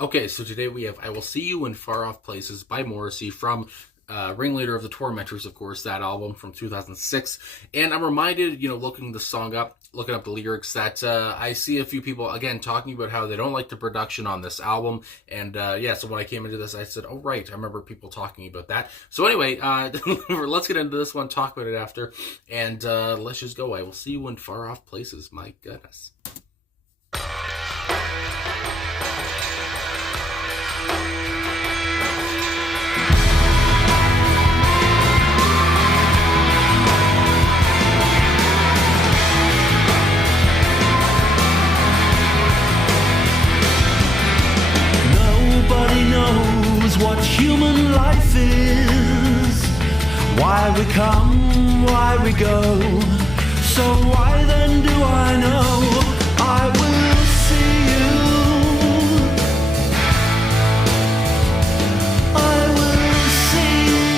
Okay, so today we have I Will See You in Far Off Places by Morrissey from Ringleader of the Tormentors, of course, that album from 2006. And I'm reminded, looking the song up, looking up the lyrics, that I see a few people, again, talking about how they don't like the production on this album. And so when I came into this, I said, oh, right, I remember people talking about that. So anyway, let's get into this one, talk about it after, and let's just go. I Will See You in Far Off Places. My goodness. What human life is, why we come, why we go. So why then do I know I will see you? I will see you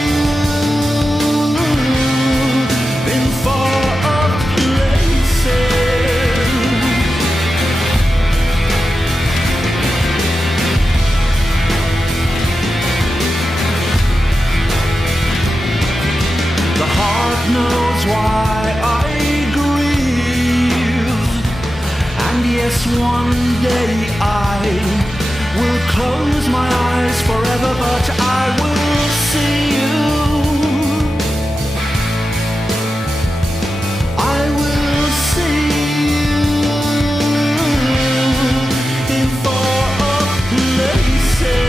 in far off places. The heart knows why I grieve, and yes, one day I will close my eyes forever, but I will see you. I will see you in far off places.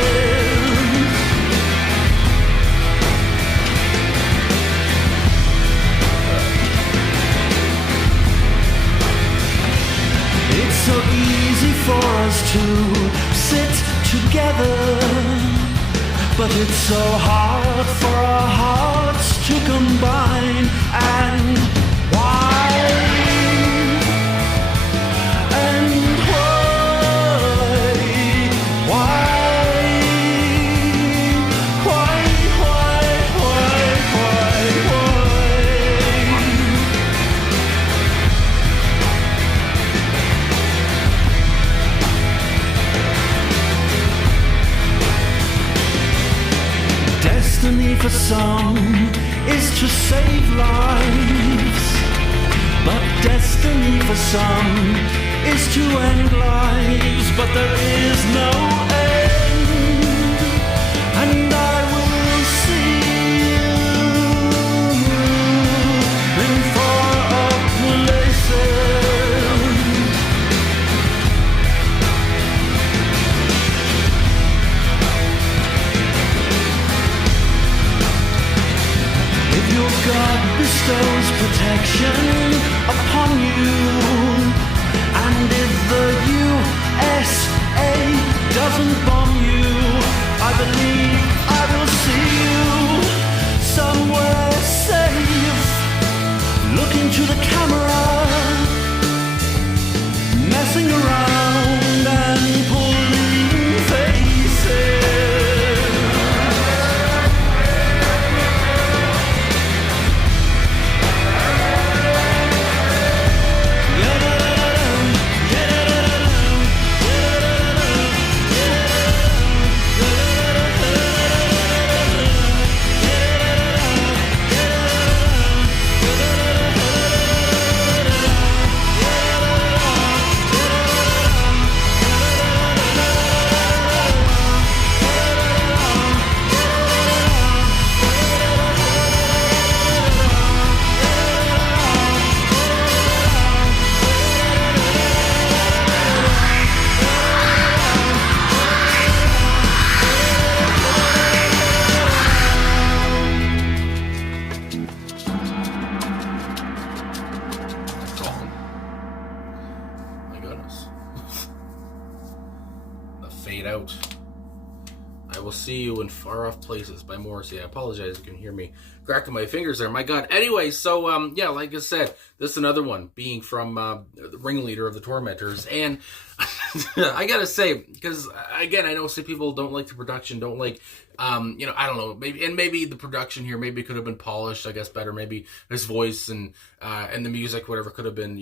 It's so easy for us to sit together, but it's so hard for our hearts to combine. And why? And why? Destiny for some is to save lives, but destiny for some is to end lives. But there is no end, and I will see you in far off places. If your God bestows protection upon you, and if the USA doesn't bomb you, I believe I will see you somewhere safe, looking to the camera, messing around and pulling faces. My goodness. The Fade Out. I Will See You in Far Off Places by Morrissey. I apologize if you can hear me cracking my fingers there. My God. Anyway, so, like I said, this is another one being from the Ringleader of the Tormentors. And I gotta say, because again, I know some people don't like the production, don't like, I don't know, maybe the production here maybe could have been polished, I guess, better. Maybe his voice and the music, whatever, could have been,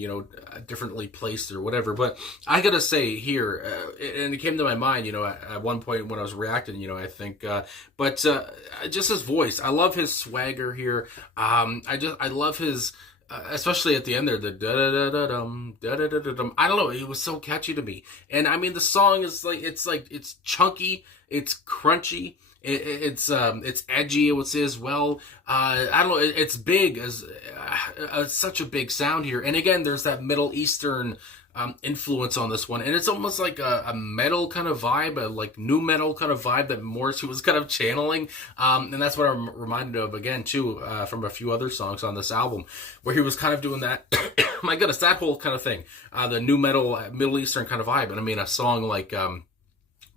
differently placed or whatever. But I gotta say here, and it came to my mind, at one point when I was reacting, I think, but just his voice. I love his swagger here. I love his. Especially at the end there, the da da da da dum da da da da dum. I don't know. It was so catchy to me, and I mean the song is it's chunky, it's crunchy, it's edgy. I would say as well. I don't know. It's big as such a big sound here, and again, there's that Middle Eastern influence on this one, and it's almost like a metal kind of vibe, a like new metal kind of vibe that Morrissey was kind of channeling, and that's what I'm reminded of again too, from a few other songs on this album, where he was kind of doing that. My goodness, that whole kind of thing, the new metal, Middle Eastern kind of vibe, and I mean a song like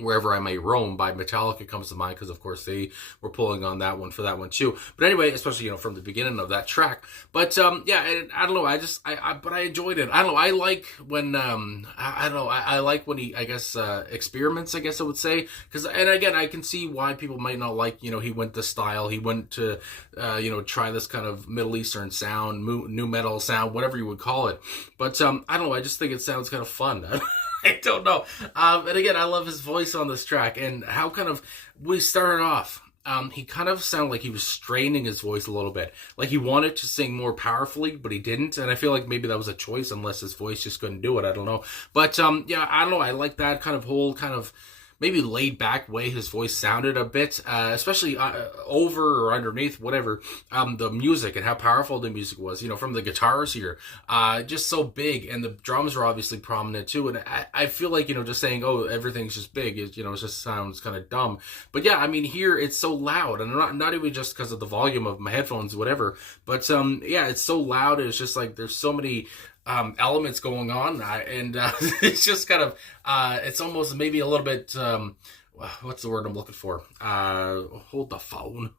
Wherever I May Roam by Metallica comes to mind, because of course they were pulling on that one for that one too. But anyway, especially from the beginning of that track. But yeah, I don't know. But I enjoyed it. I don't know. I like when I don't know. I like when he, I guess, experiments, I guess I would say, because, and again, I can see why people might not like. He went to style. He went to try this kind of Middle Eastern sound, new metal sound, whatever you would call it. But I don't know. I just think it sounds kind of fun. I don't know. And again, I love his voice on this track and how kind of we started off. He kind of sounded like he was straining his voice a little bit. Like he wanted to sing more powerfully, but he didn't. And I feel like maybe that was a choice unless his voice just couldn't do it. I don't know. But yeah, I don't know. I like that kind of whole kind of maybe laid back way his voice sounded a bit, especially over or underneath whatever the music and how powerful the music was. From the guitars here, just so big, and the drums are obviously prominent too. And I feel like just saying, oh, everything's just big, it just sounds kind of dumb. But yeah, I mean here it's so loud, and not even just because of the volume of my headphones, whatever. But yeah, it's so loud. It's just like there's so many elements going on, and it's just kind of it's almost maybe a little bit what's the word I'm looking for, hold the phone.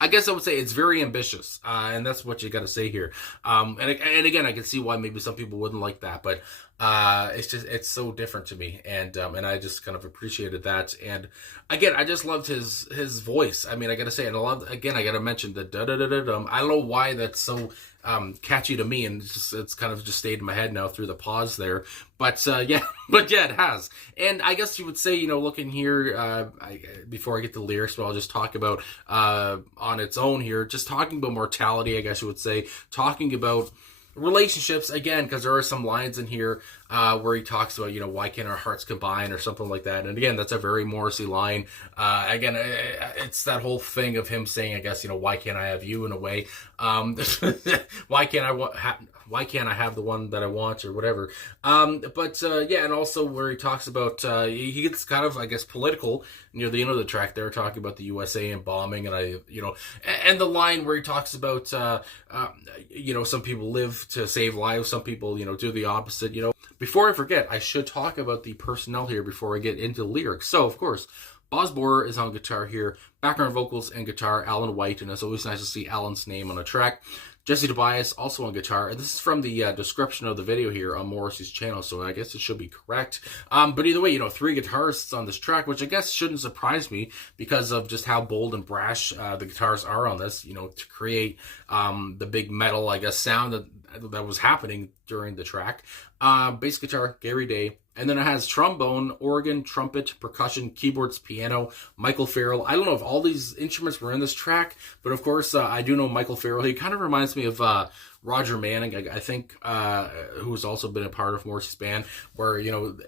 I guess I would say it's very ambitious, and that's what you got to say here. And again, I can see why maybe some people wouldn't like that, but it's so different to me, and I just kind of appreciated that. And again, I just loved his voice. I mean, I got to say, and I got to mention the da da da da dum. I don't know why that's so catchy to me, and it's kind of just stayed in my head now through the pause there. But yeah, it has. And I guess you would say, looking here, before I get the lyrics, but I'll just talk about on its own here, just talking about mortality, I guess you would say, talking about relationships again, because there are some lines in here where he talks about why can't our hearts combine or something like that. And again, that's a very Morrissey line. Again, it's that whole thing of him saying, I guess, why can't I have you, in a way. Why can't I have the one that I want, or whatever. But yeah, and also where he talks about he gets kind of, I guess, political near the end of the track there, talking about the USA and bombing, and and the line where he talks about some people live to save lives, some people do the opposite. Before I forget, I should talk about the personnel here before I get into the lyrics. So of course, Boz Borer is on guitar here, background vocals and guitar, Alan White, and it's always nice to see Alan's name on a track. Jesse Tobias also on guitar, and this is from the description of the video here on Morrissey's channel, so I guess it should be correct. But either way, 3 guitarists on this track, which I guess shouldn't surprise me because of just how bold and brash the guitars are on this, to create the big metal, I guess, sound that was happening during the track. Bass guitar, Gary Day. And then it has trombone, organ, trumpet, percussion, keyboards, piano, Michael Farrell. I don't know if all these instruments were in this track, but of course, I do know Michael Farrell. He kind of reminds me of Roger Manning, I think, who's also been a part of Morrissey's band, where,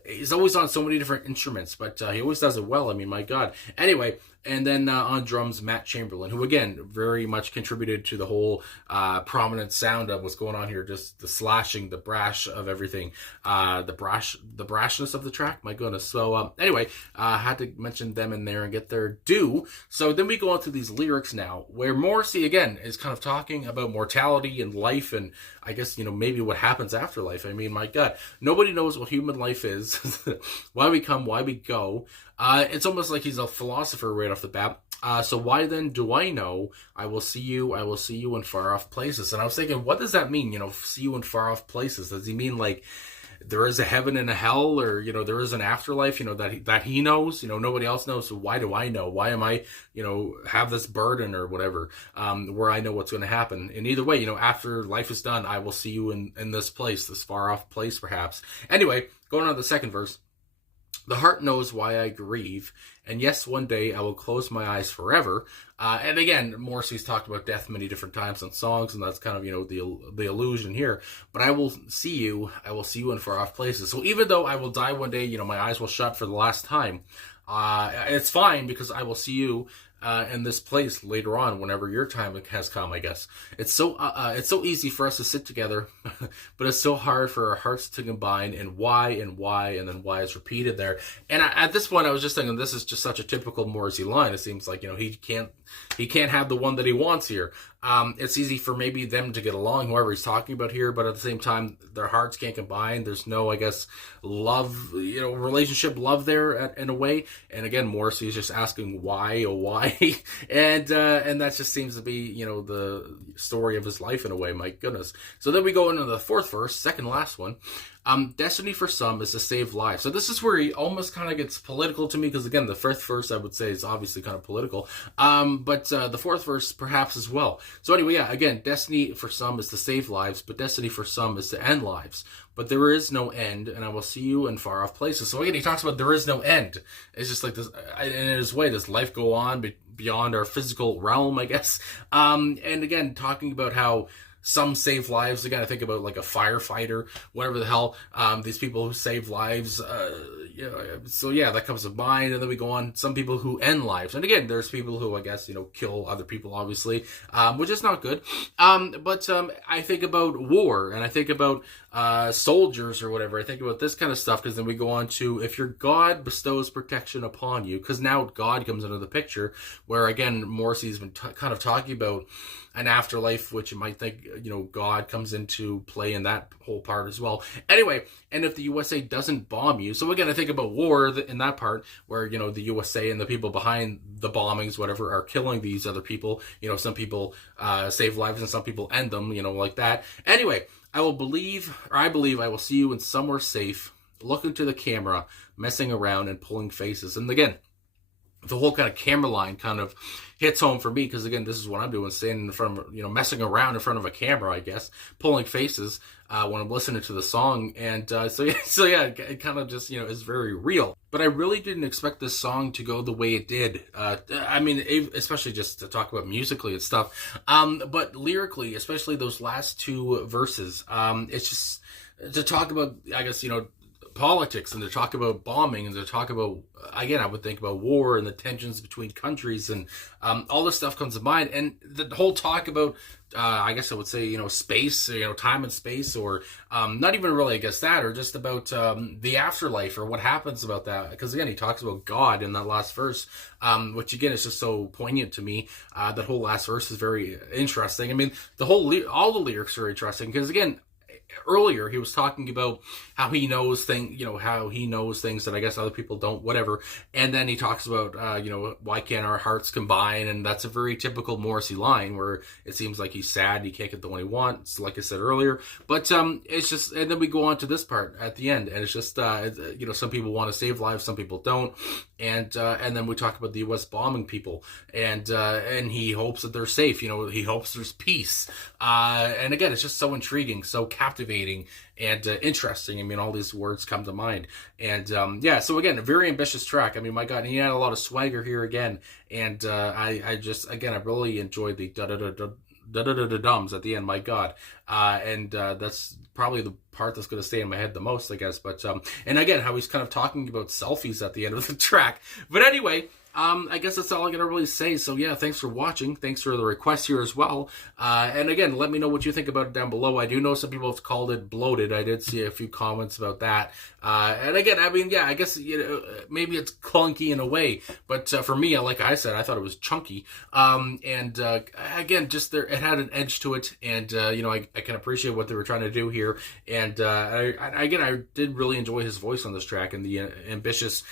he's always on so many different instruments, but he always does it well. I mean, my God. Anyway, and then on drums, Matt Chamberlain, who, again, very much contributed to the whole prominent sound of what's going on here, just the slashing, the brash of everything, the brashness of the track, my goodness. So, anyway, I had to mention them in there and get their due. So then we go on to these lyrics now, where Morrissey, again, is kind of talking about mortality and life, and I guess, maybe what happens after life. I mean, my God, nobody knows what human life is, why we come, why we go. It's almost like he's a philosopher right off the bat. So why then do I know I will see you in far off places? And I was thinking, what does that mean? See you in far off places? Does he mean like there is a heaven and a hell, or there is an afterlife, that he knows, nobody else knows. So why do I know? Why am I have this burden or whatever, where I know what's going to happen? And either way, after life is done, I will see you in this place, this far off place perhaps. Anyway, going on to the second verse. The heart knows why I grieve, and yes, one day I will close my eyes forever. And again, Morrissey's talked about death many different times in songs, and that's kind of the illusion here. But I will see you in far off places. So even though I will die one day, my eyes will shut for the last time. It's fine, because I will see you in this place later on, whenever your time has come, I guess. It's so easy for us to sit together, but it's so hard for our hearts to combine, and why, and then why is repeated there. And at this point, I was just thinking, this is just such a typical Morrissey line. It seems like, he can't have the one that he wants here. It's easy for maybe them to get along, whoever he's talking about here, but at the same time, their hearts can't combine. There's no, I guess, love, relationship love there in a way. And again, Morrissey is just asking why, oh why, and that just seems to be, the story of his life in a way. My goodness. So then we go into the fourth verse, second last one. Destiny for some is to save lives. So this is where he almost kind of gets political to me, because again, the first verse I would say is obviously kind of political, but the fourth verse perhaps as well. So anyway, yeah, again, destiny for some is to save lives, but destiny for some is to end lives. But there is no end, and I will see you in far off places. So again, he talks about there is no end. It's just like this, in his way, does life go on beyond our physical realm, I guess? And again, talking about how some save lives. Again, I think about like a firefighter, whatever the hell, these people who save lives, so yeah, that comes to mind. And then we go on, some people who end lives. And again, there's people who, I guess, kill other people, obviously, which is not good. But I think about war, and I think about soldiers or whatever. I think about this kind of stuff, because then we go on to, if your God bestows protection upon you, because now God comes into the picture, where again, Morrissey's been kind of talking about an afterlife, which you might think, God comes into play in that whole part as well. Anyway, and if the USA doesn't bomb you, so again, I think about war in that part, where, the USA and the people behind the bombings, whatever, are killing these other people. Some people save lives and some people end them, like that. Anyway, I believe I will see you in somewhere safe, look into the camera, messing around and pulling faces. And again, the whole kind of camera line kind of hits home for me, because again, this is what I'm doing, standing in front of, messing around in front of a camera, I guess, pulling faces when I'm listening to the song. And so yeah, it kind of just, is very real. But I really didn't expect this song to go the way it did. I mean, especially just to talk about musically and stuff. But lyrically, especially those last two verses, it's just to talk about, I guess, politics, and to talk about bombing, and to talk about, again, I would think about war and the tensions between countries, and all this stuff comes to mind. And the whole talk about, I guess I would say, space, time and space, or not even really, I guess, that, or just about the afterlife, or what happens about that. Because again, he talks about God in that last verse, which again is just so poignant to me. That whole last verse is very interesting. I mean, all the lyrics are interesting, because again, earlier he was talking about how he knows things that I guess other people don't, whatever. And then he talks about, why can't our hearts combine? And that's a very typical Morrissey line, where it seems like he's sad, he can't get the one he wants, like I said earlier. But it's just, and then we go on to this part at the end, and it's just, some people want to save lives, some people don't. And then we talk about the U.S. bombing people, and he hopes that they're safe. He hopes there's peace. And again, it's just so intriguing, so captivating, and interesting. I mean, all these words come to mind. And so again, a very ambitious track. I mean, my God, he had a lot of swagger here again. And I really enjoyed the da-da-da-da-dums at the end, my God. And that's probably the part that's going to stay in my head the most, I guess. But and again, how he's kind of talking about selfies at the end of the track. But anyway, I guess that's all I'm going to really say. So yeah, thanks for watching. Thanks for the request here as well. And again, let me know what you think about it down below. I do know some people have called it bloated. I did see a few comments about that. And again, I mean, yeah, I guess, maybe it's clunky in a way, but for me, like I said, I thought it was chunky. And again, just it had an edge to it. And, I can appreciate what they were trying to do here. And I did really enjoy his voice on this track, and the ambitious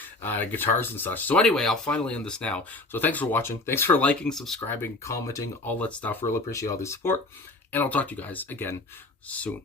guitars and such. So anyway, I'll finally end this now. So thanks for watching. Thanks for liking, subscribing, commenting, all that stuff. Really appreciate all the support. And I'll talk to you guys again soon.